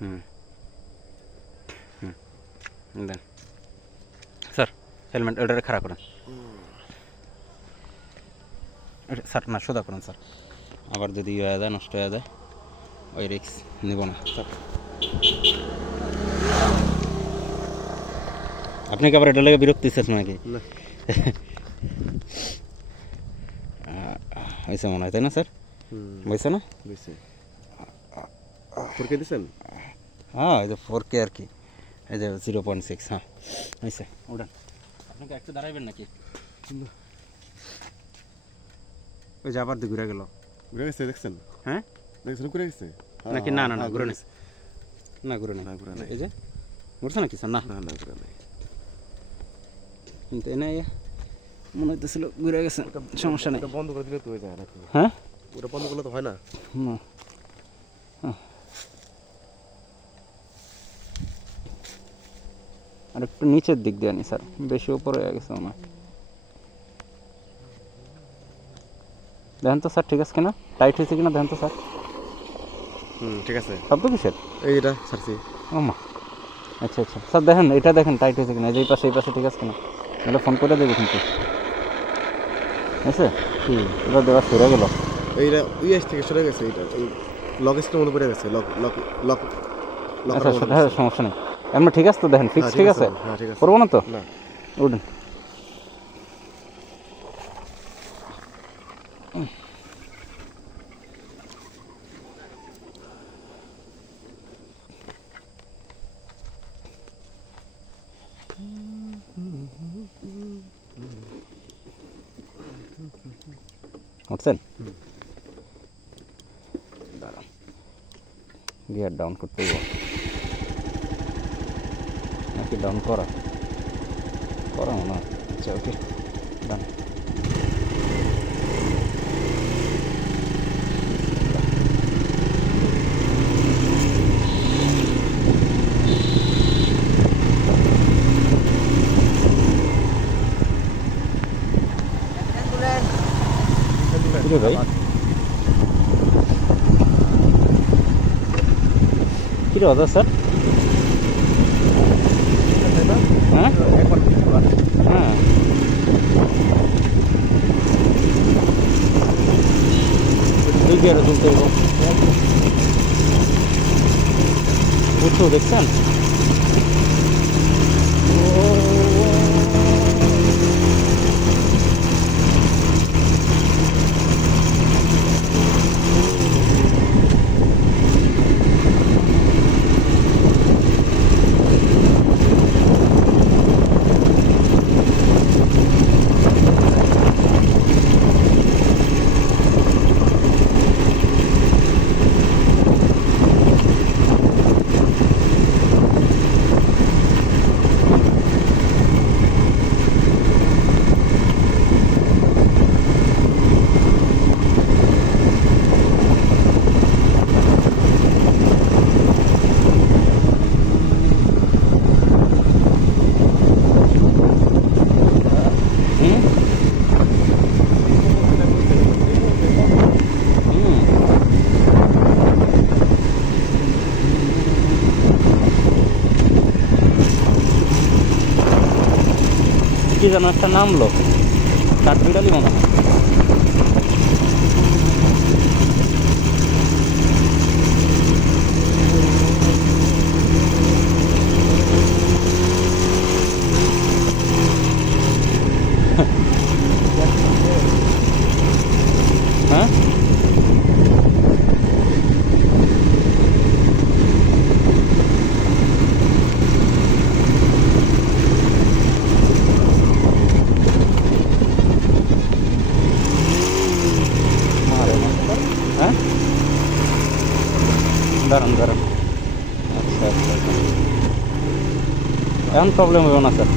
হুম হুম দেন sir helmet ওটা খারাপ করেন স্যার না সোজা করুন স্যার আবার যদি হয়ে যায় নষ্ট হয়ে যায় ওই রিস্ক নেব না স্যার আপনি কি আবার এটা লেগে বিরক্তি শেষ নাকি হয়েছে মনে হয় তাই না স্যার বুঝছে না ফোর কে দিচ্ছেন হ্যাঁ এই যে 4K আর কি এই যে 0.6 হ্যাঁ হয়েছে ওটা আপনাকে একটু দাঁড়াইবেন নাকি ওই যে আবার ঘুরে গেল ঘুরে গেছে দেখছেন হ্যাঁ দেখছেন ঘুরে গেছে নাকি না না না ঘুরে নেই না ঘুরে নেই এই যে ঘুরছে নাকি স্যার না না না ঘুরে নেই কিন্তু এনে মনে হইতেছিল ঘুরে গেছে সমস্যা নেই বন্ধ করে দিলে তো হয়ে যায় নাকি হ্যাঁ ওটা বন্ধ করলে তো হয় না আর একটু নিচের দিক দিয়ে আনি স্যার বেশি উপরে হয়ে গেছে মনে হয় দেখেন তো স্যার ঠিক আছে কিনা টাইট হয়েছে কিনা দেখেন তো স্যার ঠিক আছে শব্দ কিসের এইটা ছাড়ছি ও মা আচ্ছা আচ্ছা স্যার দেখেন এটা দেখেন টাইট হয়েছে কিনা এই পাশে ঠিক আছে কিনা তাহলে ফোন করে দেবো কিন্তু আছে কি এবার দেওয়া সরে গেল এইটা ইউএস থেকে সরে গেছে এইটা লক স্ক্রিন মনে পড়ে গেছে লক লক লক আচ্ছা হ্যাঁ সমস্যা নেই এমন ঠিক আছে তো দেখেন ফিক্স ঠিক আছে হ্যাঁ ঠিক আছে করবো না তো না উঠুন উঠছেন দাঁড়ান গিয়ার ডাউন করতে হবে নাকি ডাউন করা মনে হয় আচ্ছা ওকে ডান ভাই কি রে অদা স্যার হ্যাঁ হ্যাঁ দুই গিয়ারে তুলতে হইব বুঝছো দেখছেন কি যেন একটা নামলো কাঠবিড়ালি মনে হয় হ্যাঁ হ্যাঁ দাঁড়ান আচ্ছা এখন প্রবলেম হবে না স্যার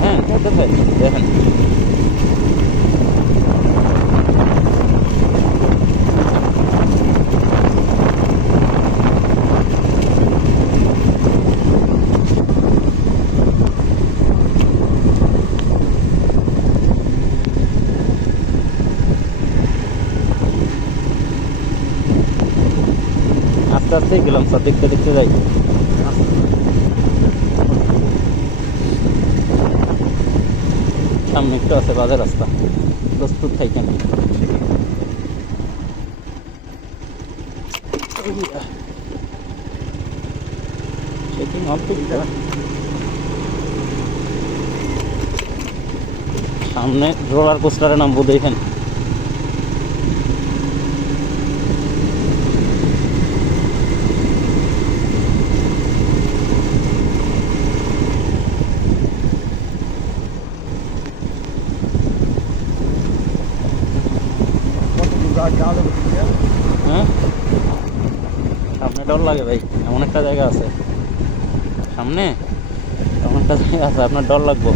হ্যাঁ দেখেন আস্তে আস্তেই গেলাম স্যার, দেখতে দেখতে যাই। সামনে একটু আছে বাজার রাস্তা, প্রস্তুত থাকেন। চেকিং অল্প সামনে রোলার কোস্টারে নামবো, দেখেন। হ্যাঁ, সামনে ডর লাগে ভাই, এমন একটা জায়গা আছে সামনে, এমন একটা জায়গা আছে আপনার ডর লাগবো।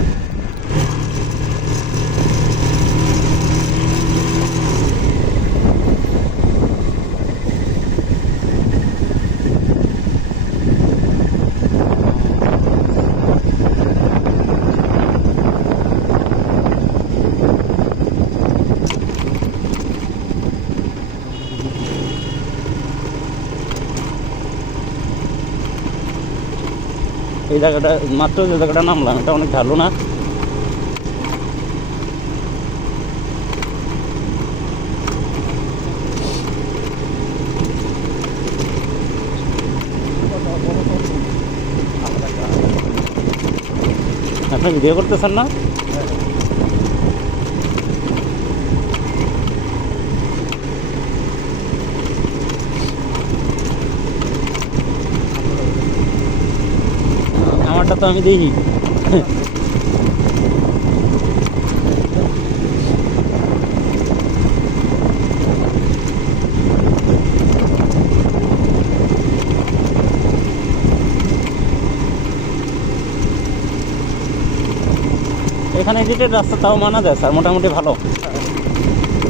এই জায়গাটা মাত্র যে জায়গাটা নামলাম এটা অনেক ঢালু না? আপনি ভিডিও করতেছেন না? আমারটা তো আমি দেখি। এখানে এডিটেড রাস্তা তাও মানা যায় স্যার, মোটামুটি ভালো।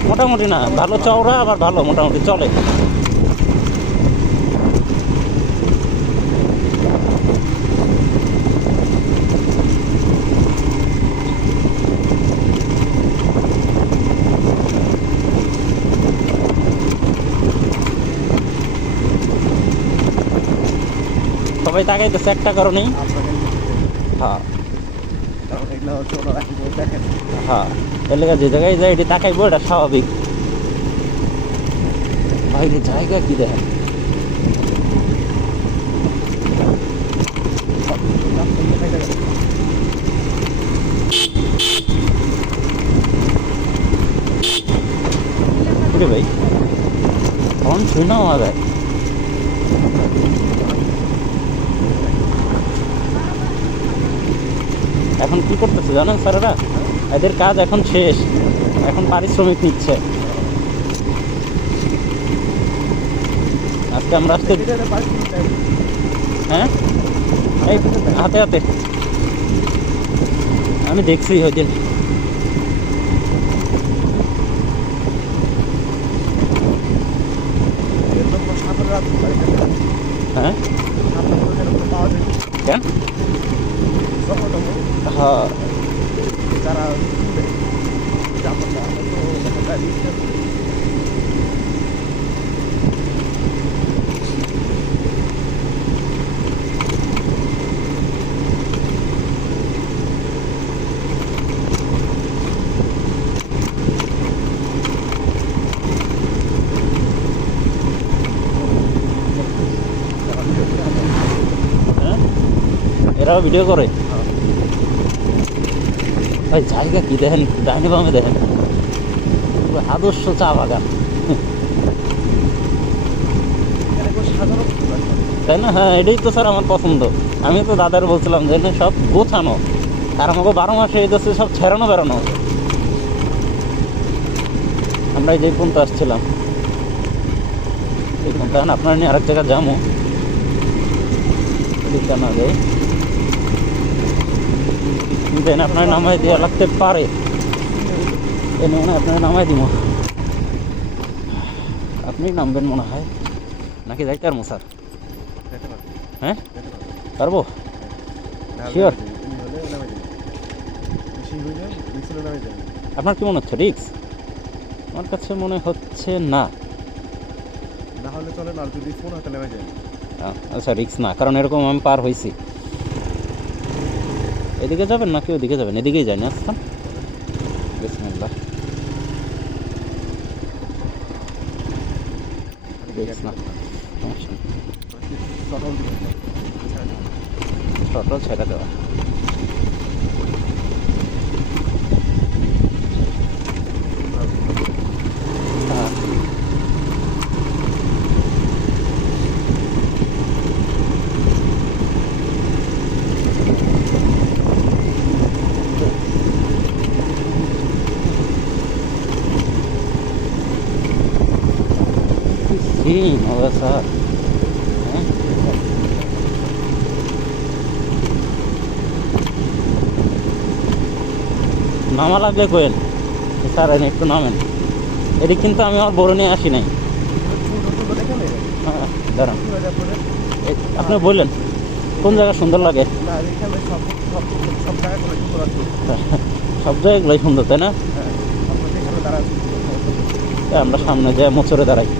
মোটামুটি না, ভালো চওড়া, আবার ভালো মোটামুটি চলে। সবাই তাকাইতেছে একটা কারণেই। হ্যাঁ হ্যাঁ, এর লেগে যে জায়গায় যায় এটি তাকাইবো, এটা স্বাভাবিক। বাইরে জায়গা কি দেখেন, ভাই ফোন ছুঁই না হওয়া যায়। এখন কি করতেছে জানেন স্যারেরা, এদের কাজ এখন শেষ, এখন পারিশ্রমিক নিচ্ছে। আজকে আমরা আসতে, হ্যাঁ এই হাতে হাতে আমি দেখছি ওই দিন। হ্যাঁ কেন? হ্যাঁ এরাও ভিডিও করে। ভাই জায়গা কি দেখেন, ডাইনে বামে দেখেন, আদর্শ চা বাগান, তাই না? হ্যাঁ এটাই তো স্যার আমার পছন্দ। আমি তো দাদার বলছিলাম যে সব গোছানো, আর আমাকে 12 মাসে এই দেশে সব ছেড়ানো বেড়ানো। আমরা এই যে পর্যন্ত আসছিলাম, এই পর্যন্ত আপনার নিয়ে আরেক জায়গায় যাবো, জানা যায় দেন আপনার নামাই দেওয়া লাগতে পারে, এনে মনে হয় আপনার নামাই দিব। আপনি নামবেন মনে হয়, নাকি যাইতে পারবো স্যার? হ্যাঁ পারবো, শিওর? আপনার কি মনে হচ্ছে রিক্স? আমার কাছে মনে হচ্ছে না। তাহলে চলে না, আর যদি ফোন হাতে নেমে যায়। আচ্ছা রিক্স না, কারণ এরকম আমি পার হয়েছি। এদিকে যাবেন নাকি ওদিকে যাবেন? এদিকেই যাই না, আচ্ছা বিসমিল্লাহ। রিক্স না, সমস্যা নেই। টোটাল ছেড়ে দেওয়া। হ্যাঁ সিন হবে স্যার। হ্যাঁ নামা লাগলে কোয়েল স্যার, একটু নামেন। এদিক কিন্তু আমি আমার বড় নিয়ে আসি নাই। হ্যাঁ দাঁড়ান, আপনি বললেন কোন জায়গা সুন্দর লাগে? সব জায়গাগুলোই সুন্দর, তাই না? আমরা সামনে যে মোচরে দাঁড়াই।